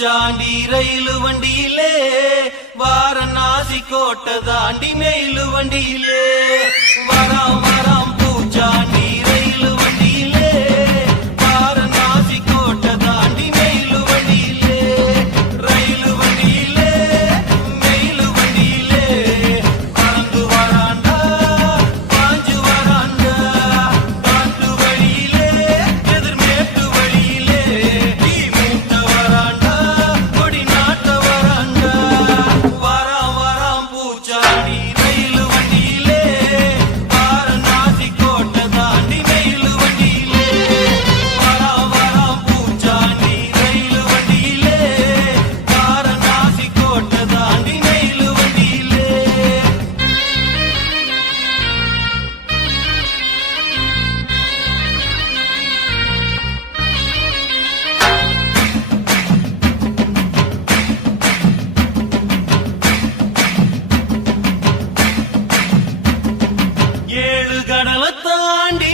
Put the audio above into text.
பூச்சாண்டி ரயிலு வண்டியிலே வாரணாசி கோட்டை தாண்டி மெயிலு வண்டியிலே வராம் வராம் பூச்சாண்டி ரயிலு வண்டியிலே வாரணாசி கோட்டை தாண்டி மெயிலு வண்டியிலே ரயிலு வண்டியிலே மெயிலு வண்டியிலே பறந்து வராண்டா பாஞ்சு வராண்டா காட்டு வழியிலே எதிர்மேட்டு வழியிலே நீ மூட்ட வராண்டா கொடி நாட்ட வராண்டா வராம் வராம் பூச்சாண்டி ரயிலு வண்டியிலே வாரணாசி கோட்டை தாண்டி மெயிலு வண்டியிலே வராம் வராம் பூச்சாண்டி ரயிலு வண்டியிலே வாரணாசி கோட்டை தாண்டி மெயிலு வண்டியிலே ஏழு கடலை தாண்டி